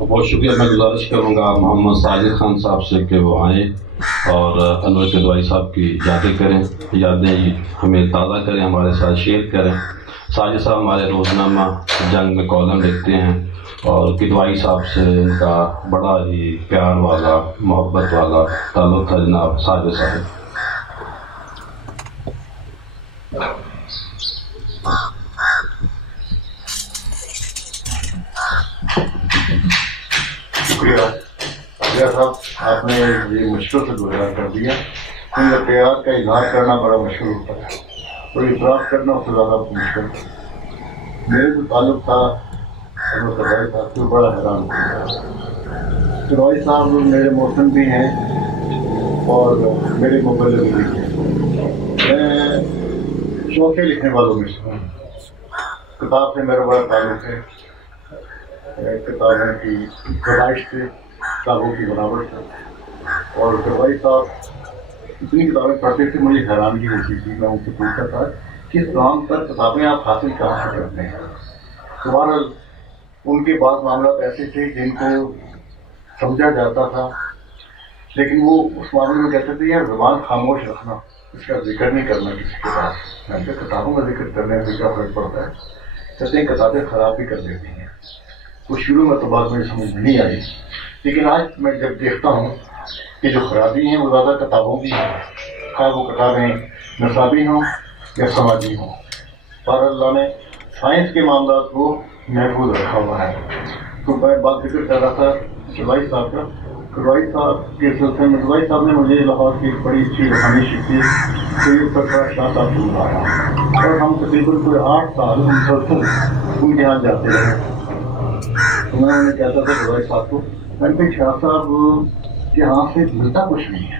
بہت شکریہ. میں گزارش کروں گا محمد ساجد خان صاحب سے کہ وہ آئیں اور انور کدوائی صاحب کی یادیں ہمیں تازہ کریں، ہمارے ساتھ شیئر کریں. ساجد صاحب ہمارے روزنامہ جنگ میں کالم لکھتے ہیں اور کدوائی صاحب سے ان کا بڑا ہی پیار والا، محبت والا تعلق تھا. جناب ساجد صاحب. شکریہ صاحب، آپ نے یہ مشکل سے گزار کر دیا. ان کا پیار کا اظہار کرنا بڑا مشکل ہوتا ہے اور اعتراف کرنا اس سے زیادہ مشکل. میرے جو تعلق تھا کدوائی صاحب سے بڑا حیران ہوا. کدوائی صاحب میرے موسم بھی ہیں اور میرے مبلغ بھی ہیں. میں شوقے لکھنے والوں میں سے ہوں. کتاب سے میرا بڑا تعلق ہے. کتابیں کی پیدائش سے کتابوں کی بناوٹ سے. اور کدوائی صاحب اتنی کتابیں پڑھتے تھے مجھے حیرانگی ہوتی تھی. میں ان سے پوچھتا تھا کس کام پر کتابیں آپ حاصل کہاں سے کرتے ہیں. بہرحال ان کے بعض معاملات ایسے تھے جن کو سمجھا جاتا تھا، لیکن وہ اس معاملے میں کہتے تھے یار زبان خاموش رکھنا، اس کا ذکر نہیں کرنا کسی کے پاس. میں نے کتابوں کا ذکر کرنے سے کیا فرق پڑتا ہے. کہتے ہیں کتابیں خراب بھی کر دیتی ہیں. تو شروع میں تو بات مجھے سمجھ نہیں آئی، لیکن آج میں جب دیکھتا ہوں کہ جو خرابی ہیں وہ زیادہ کتابوں کی ہیں، خواہ وہ کتابیں نصابی ہوں یا سماجی ہوں. پر اللہ نے سائنس کے معاملات کو محفوظ رکھا ہوا ہے. تو میں بات ذکر کر رہا تھا کدوائی صاحب کا. کدوائی صاحب کے سلسلے میں کدوائی صاحب نے مجھے لاہور کی ایک بڑی اچھی روحانی شخصیت سید سرفراز شاہ صاحب سے بلایا اور ہم تقریباً کوئی 8 سال مسلسل ان کے یہاں جاتے رہے. میں نے کہتا تھا کدوائی صاحب کو، میں نے کہا شاہ صاحب کے ہاں سے ملتا کچھ نہیں ہے،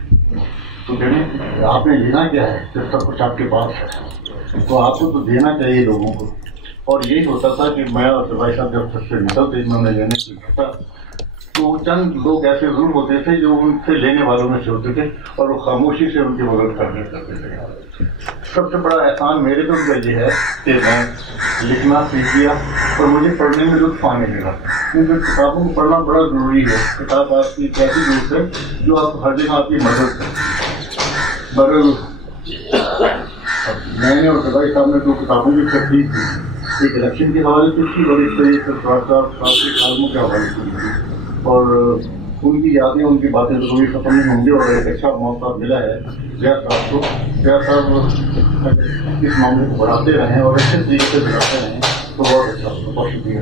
تو کہنے آپ نے لینا کیا ہے جب سب کچھ آپ کے پاس ہے، تو آپ کو تو دینا چاہیے لوگوں کو. اور یہی ہوتا تھا کہ میں اور کدوائی صاحب جب سب سے نکلتے میں انہیں لینے کی تھا تو چند لوگ ایسے ضرور ہوتے تھے جو ان سے لینے والوں میں سے ہوتے تھے اور وہ خاموشی سے ان کی مدد کرنے کرتے تھے. سب سے بڑا احسان میرے تو یہ ہے کہ میں لکھنا سیکھ لیا اور مجھے پڑھنے میں لطف آنے لگا. کیونکہ کتابوں کو پڑھنا بڑا ضروری ہے. کتاب آپ کی ایک ایسی دوست ہے جو آپ ہر جگہ آپ کی مدد کرے. برل میں نے اور کدوائی صاحب نے 2 کتابوں کی تخلیق کی. ایک الیکشن کے حوالے سے تھی اور ایک طریقے سے عالموں کے حوالے سے تھی. اور ان کی یادیں، ان کی باتیں تو کبھی ختم نہیں ہوں گی. اور ایک اچھا موقع ملا ہے زیاد صاحب کو. زیاد صاحب اس معاملے کو بڑھاتے رہیں اور اچھے طریقے سے بڑھاتے رہیں تو بہت اچھا. بہت شکریہ.